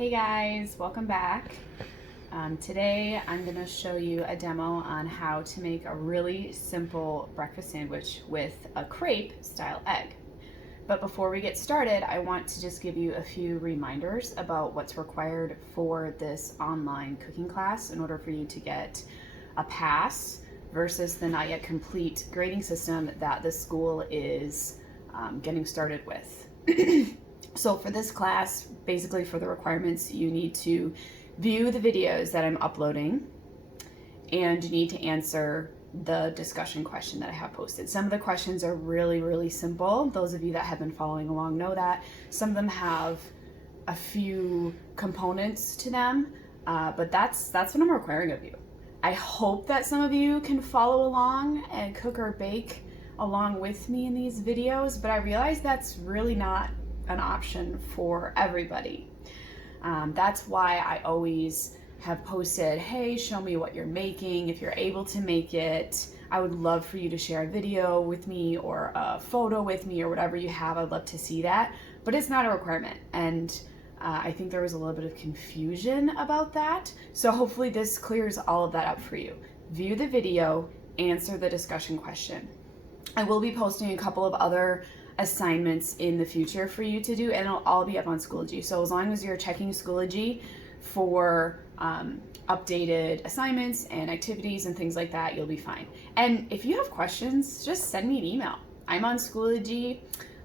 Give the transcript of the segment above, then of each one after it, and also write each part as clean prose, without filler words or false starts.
Hey guys, welcome back. Today I'm going to show you a demo on how to make a really simple breakfast sandwich with a crepe style egg. But before we get started, I want to just give you a few reminders about what's required for this online cooking class in order for you to get a pass versus the not yet complete grading system that the school is getting started with. So for this class, basically for the requirements, you need to view the videos that I'm uploading and you need to answer the discussion question that I have posted. Some of the questions are really simple. Those of you that have been following along know that. Some of them have a few components to them, but that's what I'm requiring of you. I hope that some of you can follow along and cook or bake along with me in these videos, but I realize that's really not an option for everybody. That's why I always have posted, hey, show me what you're making. If you're able to make it, I would love for you to share a video with me or a photo with me or whatever you have. I'd love to see that, but it's not a requirement. And I think there was a little bit of confusion about that. So hopefully this clears all of that up for you. View the video, answer the discussion question. I will be posting a couple of other assignments in the future for you to do, and it'll all be up on Schoology. So as long as you're checking Schoology for updated assignments and activities and things like that, you'll be fine. And if you have questions, just send me an email. I'm on Schoology.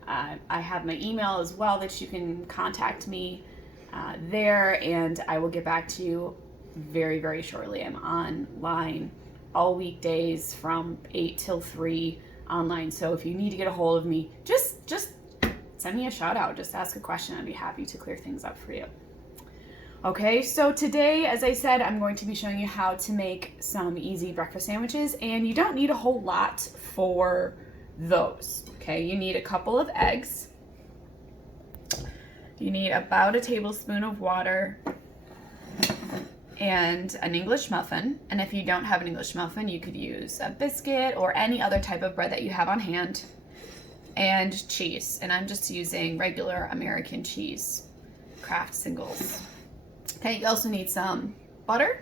I have my email as well that you can contact me there, and I will get back to you very shortly. I'm online all weekdays from 8 till 3 online. So if you need to get a hold of me, just send me a shout out, just ask a question. I'd be happy to clear things up for you. Okay, so today, as I said, I'm going to be showing you how to make some easy breakfast sandwiches, and you don't need a whole lot for those. Okay, you need a couple of eggs. You need about a tablespoon of water and an English muffin. And if you don't have an English muffin, you could use a biscuit or any other type of bread that you have on hand, and cheese. And I'm just using regular American cheese, Kraft singles. Okay, you also need some butter.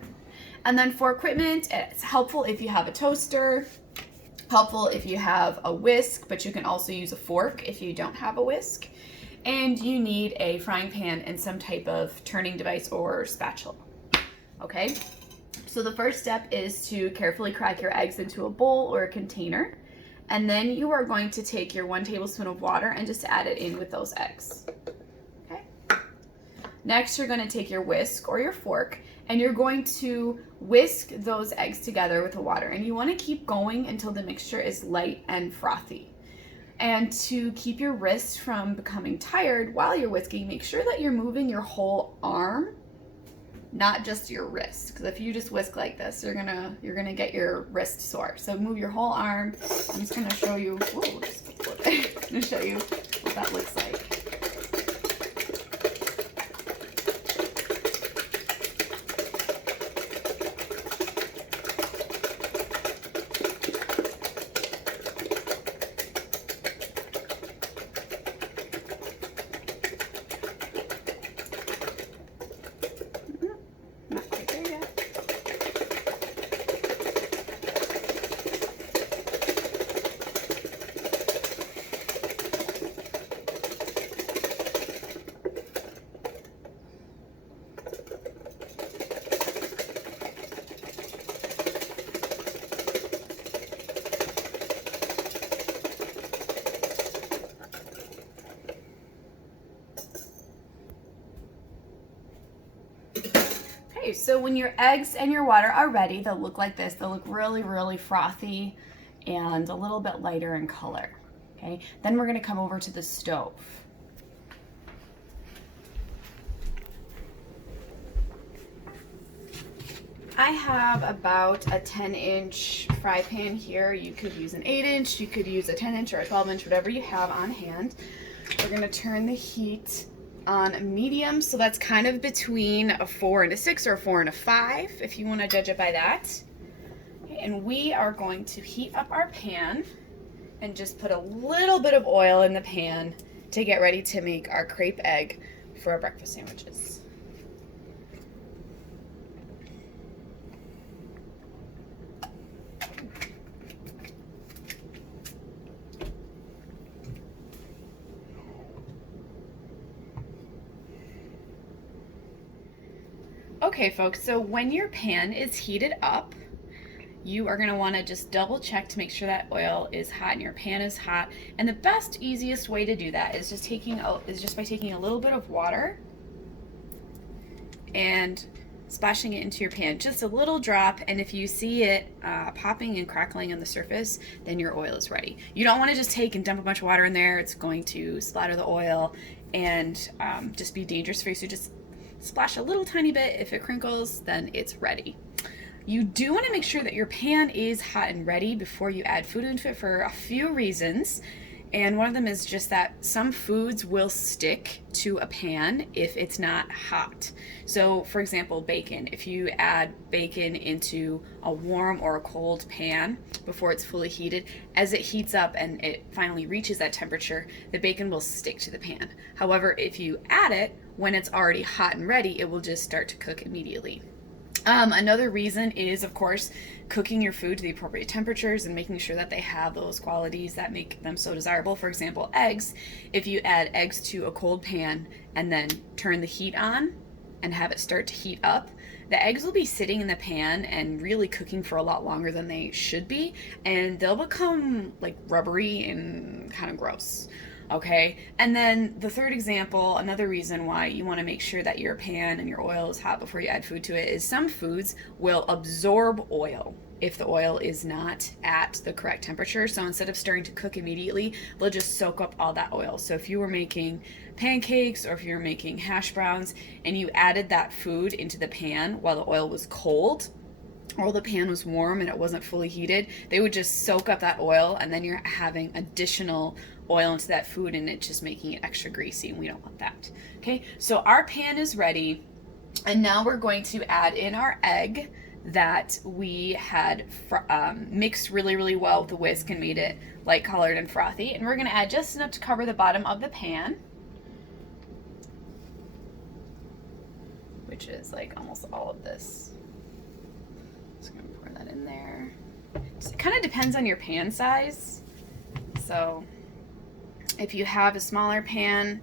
And then for equipment, it's helpful if you have a toaster, helpful if you have a whisk, but you can also use a fork if you don't have a whisk. And you need a frying pan and some type of turning device or spatula. Okay, so the first step is to carefully crack your eggs into a bowl or a container, and then you are going to take your 1 tablespoon of water and just add it in with those eggs. Okay. Next, you're going to take your whisk or your fork, and you're going to whisk those eggs together with the water, and you want to keep going until the mixture is light and frothy. And to keep your wrist from becoming tired while you're whisking, make sure that you're moving your whole arm, not just your wrist, because if you just whisk like this, you're gonna get your wrist sore. So move your whole arm. I'm just gonna show you. I'm gonna show you what that looks like. Okay, so when your eggs and your water are ready, they'll look like this. They'll look really frothy and a little bit lighter in color. Okay, then we're going to come over to the stove. I have about a 10-inch fry pan here. You could use an 8-inch, you could use a 10-inch or a 12-inch, whatever you have on hand. We're going to turn the heat on medium, so that's kind of between a 4 and a 6 or a 4 and a 5, if you want to judge it by that. Okay, and we are going to heat up our pan and just put a little bit of oil in the pan to get ready to make our crepe egg for our breakfast sandwiches. Okay, folks, so when your pan is heated up, you are going to want to just double check to make sure that oil is hot and your pan is hot. And the best, easiest way to do that is just by taking a little bit of water and splashing it into your pan, just a little drop. And if you see it popping and crackling on the surface, then your oil is ready. You don't want to just take and dump a bunch of water in there. It's going to splatter the oil and just be dangerous for you. So just splash a little tiny bit. If it crinkles, then it's ready. You do want to make sure that your pan is hot and ready before you add food into it for a few reasons. And one of them is just that some foods will stick to a pan if it's not hot. So for example, bacon. If you add bacon into a warm or a cold pan before it's fully heated, as it heats up and it finally reaches that temperature, the bacon will stick to the pan. However, if you add it when it's already hot and ready, it will just start to cook immediately. Another reason is, of course, cooking your food to the appropriate temperatures and making sure that they have those qualities that make them so desirable. For example, eggs. If you add eggs to a cold pan and then turn the heat on and have it start to heat up, the eggs will be sitting in the pan and really cooking for a lot longer than they should be, and they'll become like rubbery and kind of gross. Okay, and then the third example, another reason why you want to make sure that your pan and your oil is hot before you add food to it, is some foods will absorb oil if the oil is not at the correct temperature. So instead of starting to cook immediately, they'll just soak up all that oil. So if you were making pancakes or if you were making hash browns and you added that food into the pan while the oil was cold, or the pan was warm and it wasn't fully heated, they would just soak up that oil, and then you're having additional oil into that food and it's just making it extra greasy, and we don't want that. Okay, so our pan is ready, and now we're going to add in our egg that we had mixed really well with the whisk and made it light colored and frothy, and we're going to add just enough to cover the bottom of the pan, which is like almost all of this. Just gonna pour that in there. It kind of depends on your pan size. So if you have a smaller pan,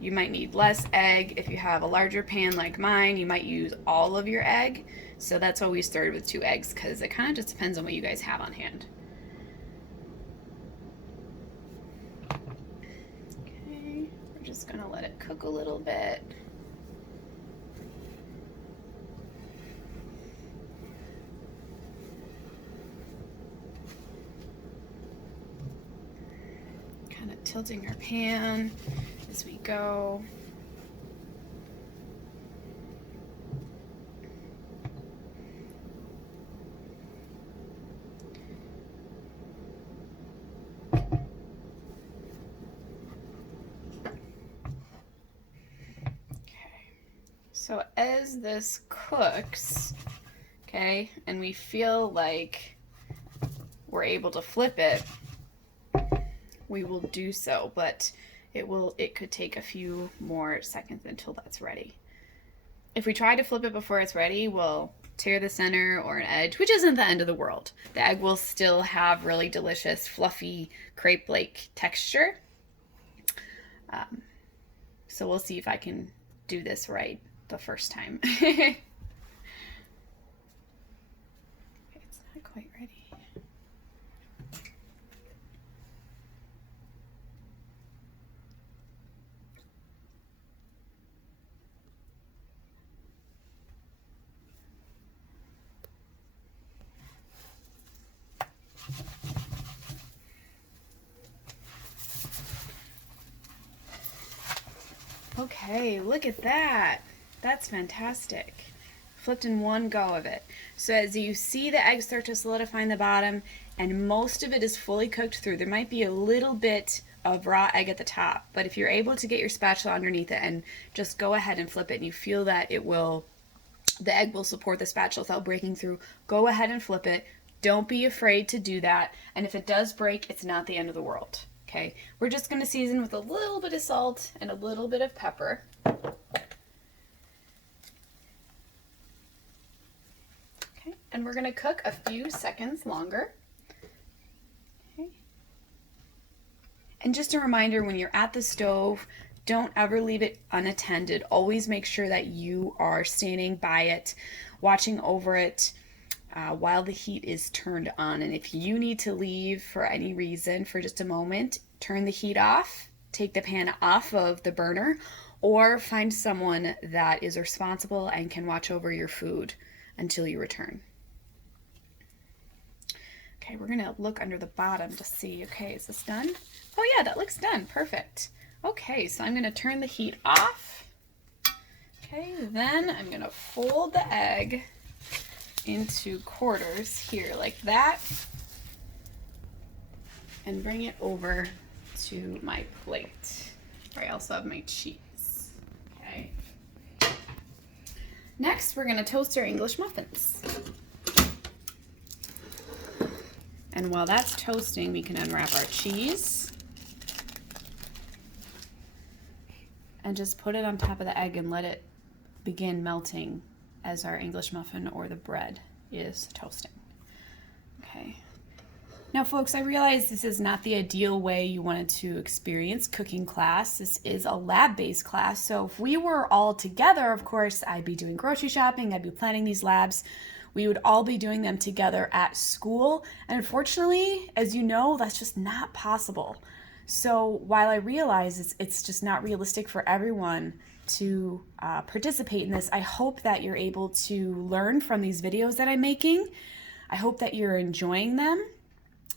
you might need less egg. If you have a larger pan like mine, you might use all of your egg. So that's why we started with 2 eggs, because it kind of just depends on what you guys have on hand. Okay, we're just gonna let it cook a little bit. Tilting our pan as we go. So as this cooks, okay, and we feel like we're able to flip it, we will do so, but it could take a few more seconds until that's ready. If we try to flip it before it's ready, we'll tear the center or an edge, which isn't the end of the world. The egg will still have really delicious, fluffy, crepe-like texture. So we'll see if I can do this right the first time. Okay, it's not quite ready. Okay, look at that. That's fantastic. Flipped in one go of it. So as you see the egg start to solidify in the bottom, and most of it is fully cooked through, there might be a little bit of raw egg at the top, but if you're able to get your spatula underneath it and just go ahead and flip it, and you feel that the egg will support the spatula without breaking through, go ahead and flip it. Don't be afraid to do that, and if it does break, it's not the end of the world. Okay, we're just going to season with a little bit of salt and a little bit of pepper. Okay, and we're going to cook a few seconds longer. Okay. And just a reminder, when you're at the stove, Don't ever leave it unattended. Always make sure that you are standing by it, watching over it while the heat is turned on. And if you need to leave for any reason for just a moment, turn the heat off, take the pan off of the burner, or find someone that is responsible and can watch over your food until you return. Okay, we're gonna look under the bottom to see. Okay, is this done? Oh yeah, that looks done. Perfect. Okay, so I'm gonna turn the heat off. Okay, then I'm gonna fold the egg into quarters here like that and bring it over to my plate where I also have my cheese. Okay. Next, we're gonna toast our English muffins. And while that's toasting, we can unwrap our cheese and just put it on top of the egg and let it begin melting as our English muffin or the bread is toasting. Okay. Now folks, I realize this is not the ideal way you wanted to experience cooking class. This is a lab-based class, so if we were all together, of course, I'd be doing grocery shopping, I'd be planning these labs. We would all be doing them together at school, and unfortunately, as you know, that's just not possible. So while I realize it's just not realistic for everyone to participate in this, I hope that you're able to learn from these videos that I'm making. I hope that you're enjoying them.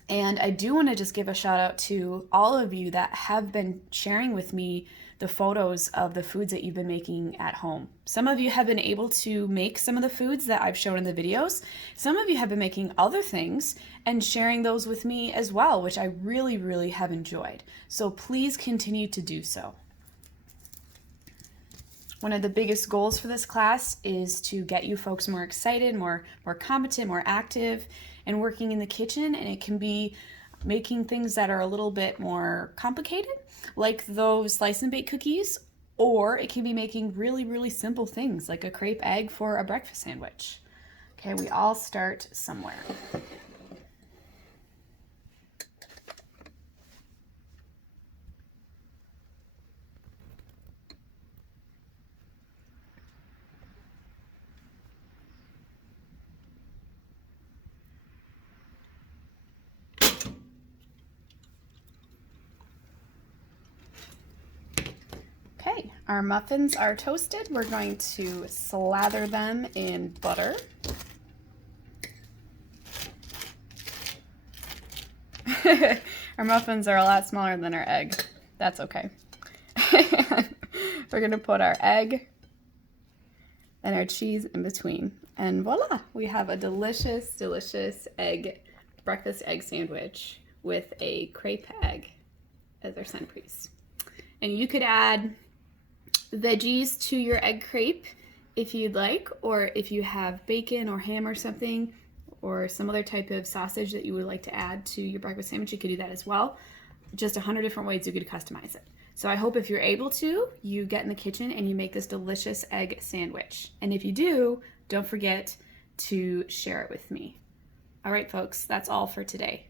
And I do want to just give a shout out to all of you that have been sharing with me the photos of the foods that you've been making at home. Some of you have been able to make some of the foods that I've shown in the videos. Some of you have been making other things and sharing those with me as well, which I really, really have enjoyed. So please continue to do so. One of the biggest goals for this class is to get you folks more excited, more competent, more active, and working in the kitchen. And it can be making things that are a little bit more complicated, like those slice and bake cookies, or it can be making really, really simple things like a crepe egg for a breakfast sandwich. Okay, we all start somewhere. Okay, our muffins are toasted. We're going to slather them in butter. Our muffins are a lot smaller than our egg. That's okay. We're going to put our egg and our cheese in between. And voila, we have a delicious, delicious breakfast egg sandwich with a crepe egg as our centerpiece. And you could add veggies to your egg crepe if you'd like, or if you have bacon or ham or something, or some other type of sausage that you would like to add to your breakfast sandwich, you could do that as well. Just 100 different ways you could customize it. So I hope if you're able to, you get in the kitchen and you make this delicious egg sandwich. And if you do, don't forget to share it with me. All right, folks, that's all for today.